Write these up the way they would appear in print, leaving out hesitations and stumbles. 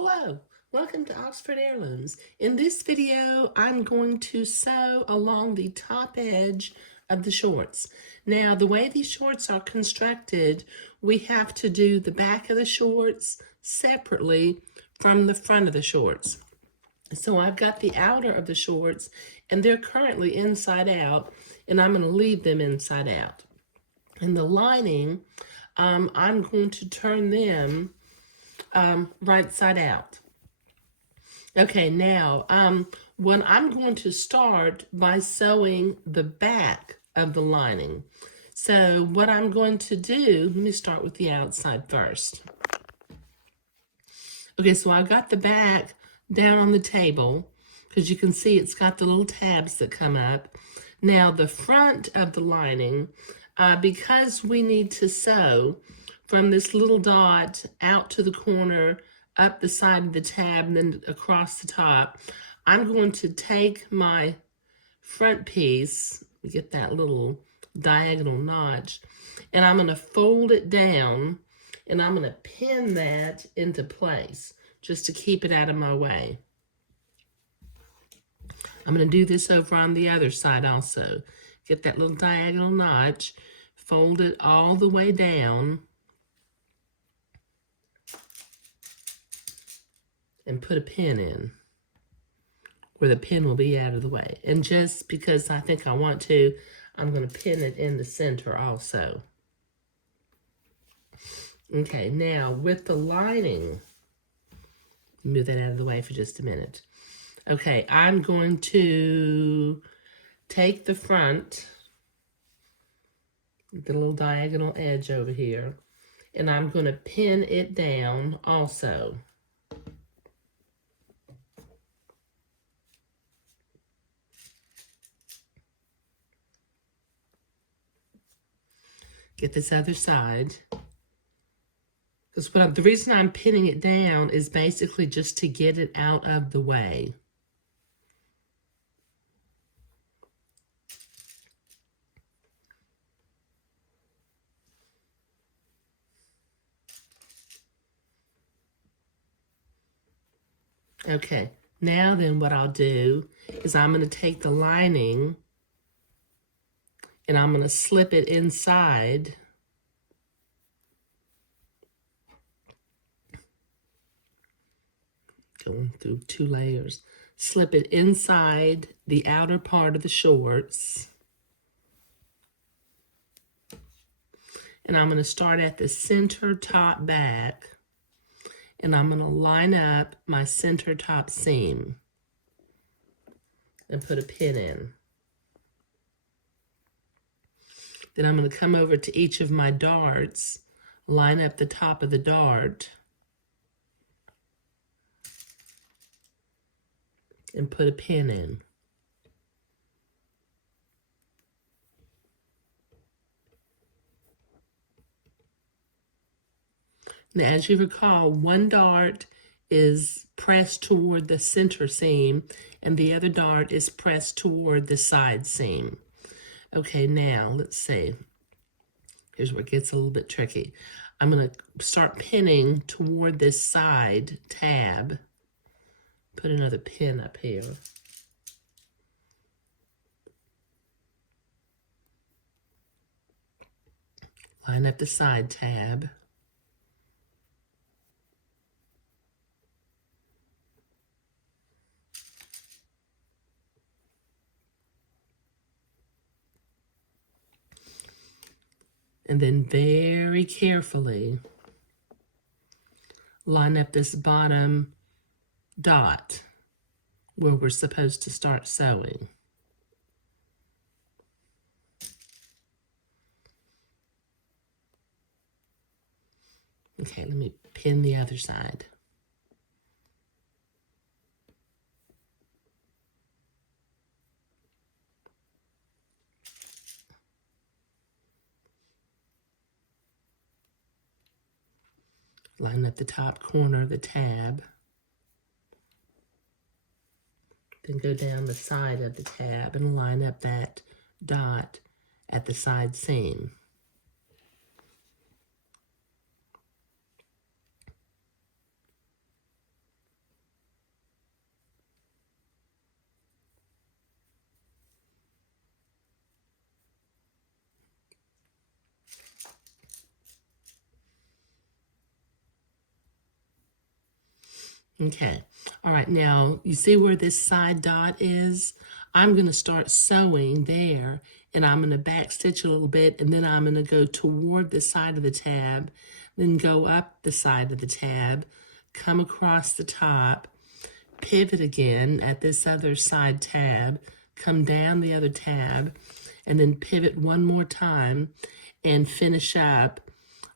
Hello, welcome to Oxford Heirlooms. In this video, I'm going to sew along the top edge of the shorts. Now, the way these shorts are constructed, we have to do the back of the shorts separately from the front of the shorts. So I've got the outer of the shorts, and they're currently inside out, and I'm going to leave them inside out. And the lining, I'm going to turn them right side out. Okay, now, when I'm going to start by sewing the back of the lining. So what I'm going to do, let me start with the outside first. Okay, so I got the back down on the table, because you can see it's got the little tabs that come up. Now the front of the lining, because we need to sew from this little dot out to the corner, up the side of the tab, and then across the top, I'm going to take my front piece, get that little diagonal notch, and I'm going to fold it down, and I'm going to pin that into place just to keep it out of my way. I'm going to do this over on the other side also. Get that little diagonal notch, fold it all the way down, and put a pin in where the pin will be out of the way. And just because I think I want to, I'm going to pin it in the center also. Okay, now with the lining, move that out of the way for just a minute. Okay, I'm going to take the front, the little diagonal edge over here, and I'm going to pin it down also. Get this other side. Because the reason I'm pinning it down is basically just to get it out of the way. Okay, now then what I'll do is I'm going to take the lining and I'm going to slip it inside. Going through 2 layers. Slip it inside the outer part of the shorts. And I'm going to start at the center top back. And I'm going to line up my center top seam and put a pin in. Then I'm going to come over to each of my darts, line up the top of the dart, and put a pin in. Now, as you recall, one dart is pressed toward the center seam, and the other dart is pressed toward the side seam. Okay, now, let's see. Here's where it gets a little bit tricky. I'm going to start pinning toward this side tab. Put another pin up here. Line up the side tab. And then very carefully line up this bottom dot where we're supposed to start sewing. Okay, let me pin the other side. Line up the top corner of the tab. Then go down the side of the tab and line up that dot at the side seam. Okay. All right. Now, you see where this side dot is? I'm going to start sewing there, and I'm going to back stitch a little bit, and then I'm going to go toward the side of the tab, then go up the side of the tab, come across the top, pivot again at this other side tab, come down the other tab, and then pivot one more time and finish up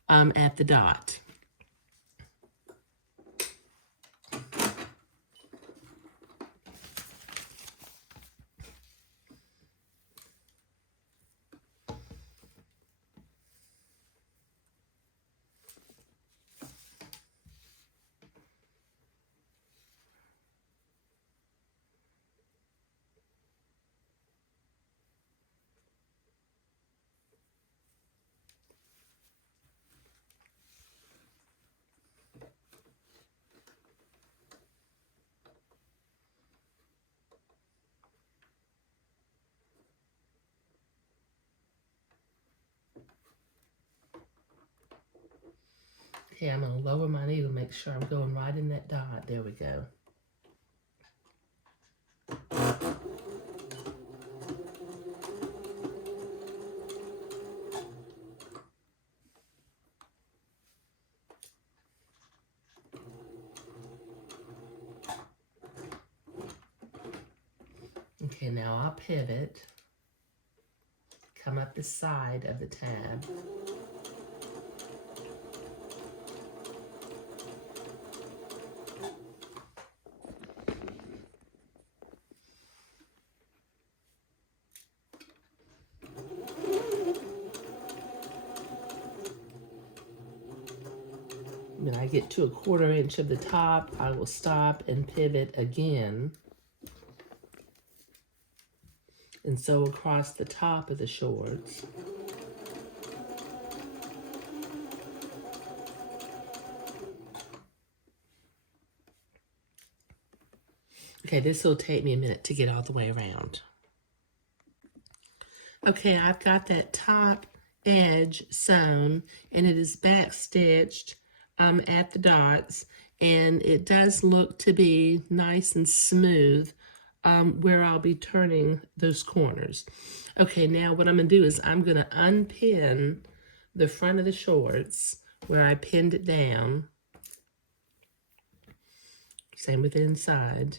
at the dot. Okay, I'm going to lower my needle, make sure I'm going right in that dot. There we go. Okay, now I'll pivot, come up the side of the tab. When I get to a 1/4 inch of the top, I will stop and pivot again and sew across the top of the shorts. Okay, this will take me a minute to get all the way around. Okay, I've got that top edge sewn, and it is back stitched at the dots, and it does look to be nice and smooth where I'll be turning those corners. Okay, now what I'm going to do is I'm going to unpin the front of the shorts where I pinned it down. Same with the inside.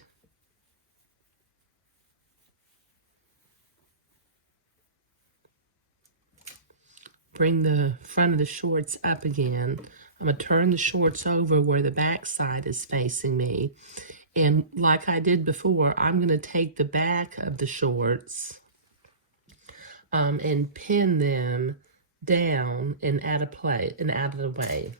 Bring the front of the shorts up again. I'm going to turn the shorts over where the back side is facing me. And like I did before, I'm going to take the back of the shorts and pin them down and out of the way.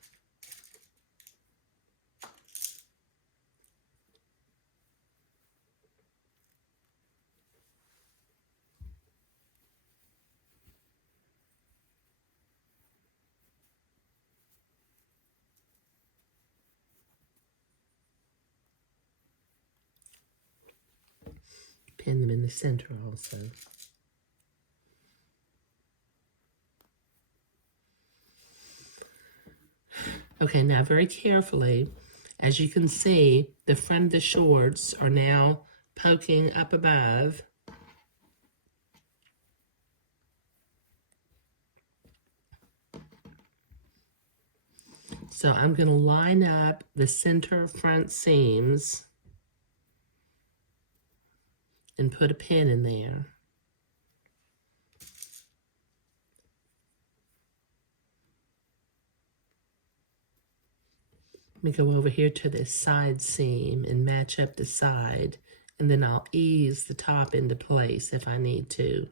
Pin them in the center also. Okay, now very carefully, as you can see, the front of the shorts are now poking up above. So I'm going to line up the center front seams and put a pin in there. Let me go over here to this side seam and match up the side, and then I'll ease the top into place if I need to.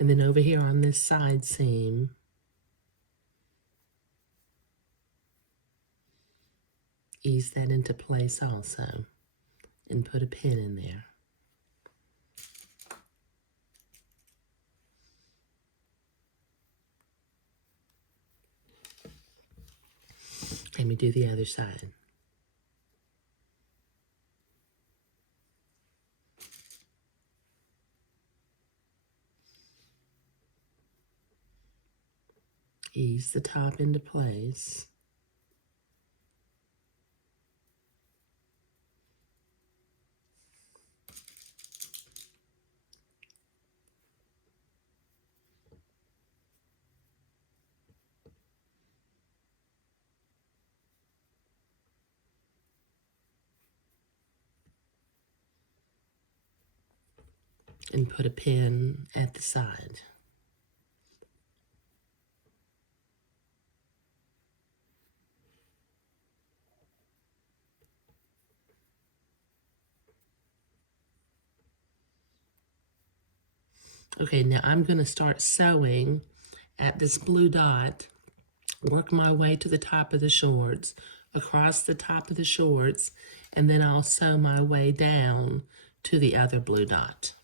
And then over here on this side seam, ease that into place also and put a pin in there. Let me do the other side. Ease the top into place. And put a pin at the side. Okay, now I'm going to start sewing at this blue dot, work my way to the top of the shorts, across the top of the shorts, and then I'll sew my way down to the other blue dot.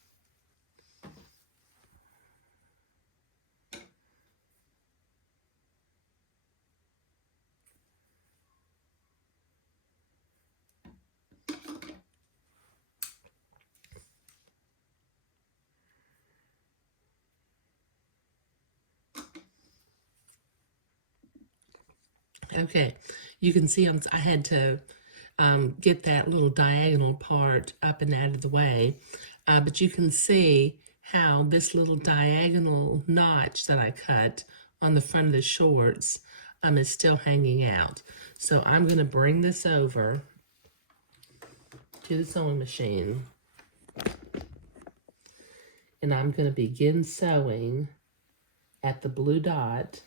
Okay, you can see I had to get that little diagonal part up and out of the way, but you can see how this little diagonal notch that I cut on the front of the shorts is still hanging out. So I'm going to bring this over to the sewing machine, and I'm going to begin sewing at the blue dot.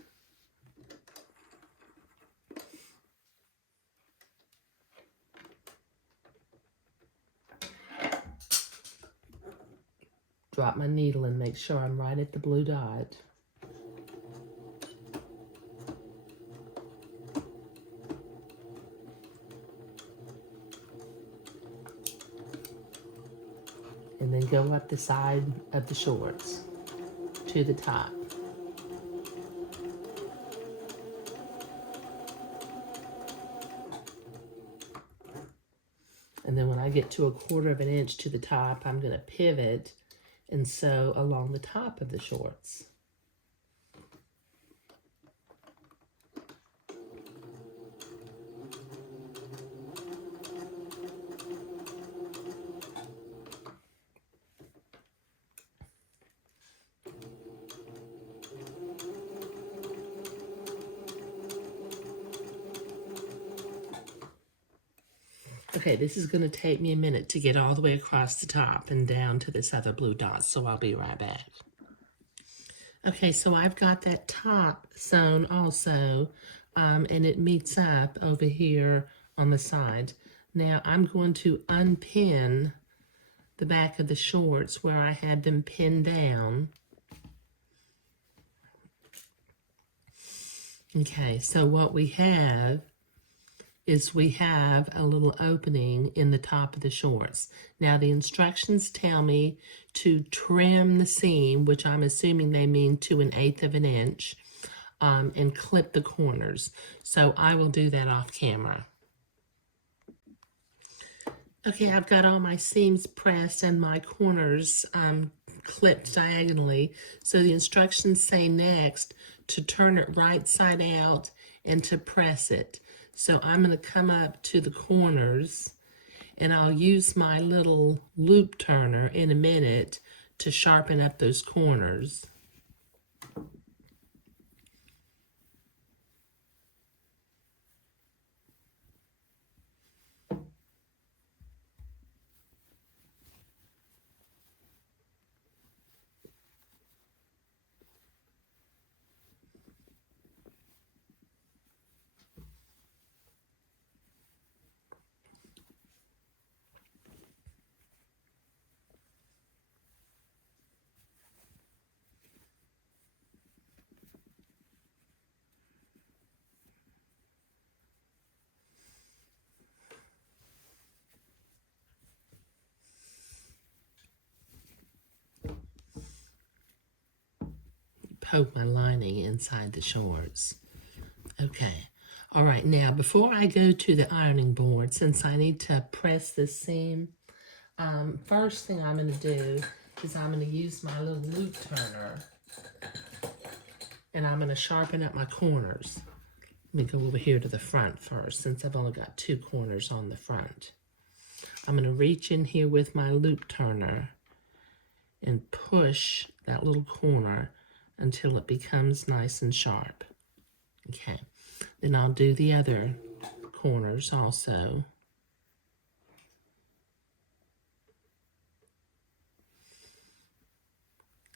Drop my needle and make sure I'm right at the blue dot. And then go up the side of the shorts to the top. And then when I get to 1/4 of an inch to the top, I'm going to pivot and sew along the top of the shorts. Okay, this is going to take me a minute to get all the way across the top and down to this other blue dot, so I'll be right back. Okay, so I've got that top sewn also, and it meets up over here on the side. Now I'm going to unpin the back of the shorts where I had them pinned down. Okay, so what we have is we have a little opening in the top of the shorts. Now the instructions tell me to trim the seam, which I'm assuming they mean to 1/8 of an inch, and clip the corners. So I will do that off camera. Okay, I've got all my seams pressed and my corners clipped diagonally. So the instructions say next to turn it right side out and to press it. So I'm going to come up to the corners, and I'll use my little loop turner in a minute to sharpen up those corners. Poke my lining inside the shorts. Okay. All right, now before I go to the ironing board, since I need to press this seam, first thing I'm going to do is I'm going to use my little loop turner, and I'm going to sharpen up my corners. Let me go over here to the front first, since I've only got 2 corners on the front. I'm going to reach in here with my loop turner and push that little corner until it becomes nice and sharp. Okay, then I'll do the other corners also.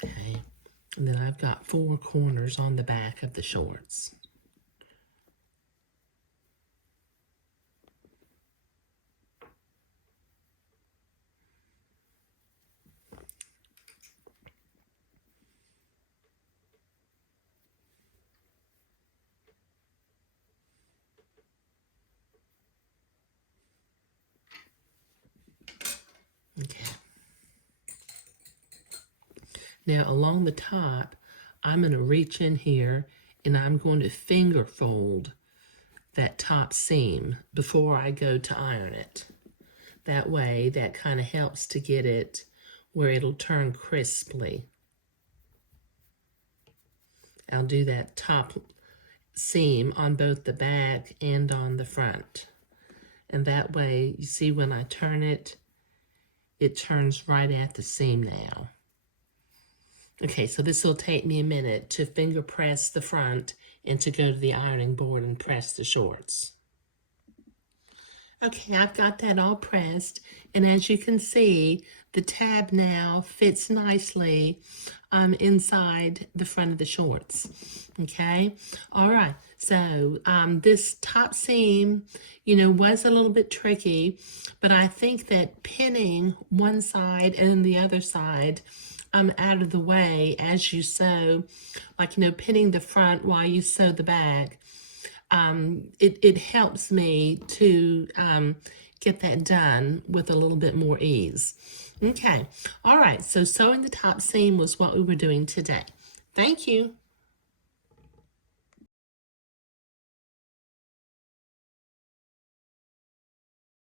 Okay, and then I've got 4 corners on the back of the shorts. Okay. Now along the top, I'm going to reach in here and I'm going to finger fold that top seam before I go to iron it. That way, that kind of helps to get it where it'll turn crisply. I'll do that top seam on both the back and on the front. And that way, you see when I turn it, it turns right at the seam now. Okay, so this will take me a minute to finger press the front and to go to the ironing board and press the shorts. Okay, I've got that all pressed, and as you can see, the tab now fits nicely inside the front of the shorts. Okay, all right, so this top seam, was a little bit tricky, but I think that pinning one side and the other side out of the way as you sew, like, pinning the front while you sew the back, it helps me to get that done with a little bit more ease. Okay, all right, so sewing the top seam was what we were doing today. Thank you.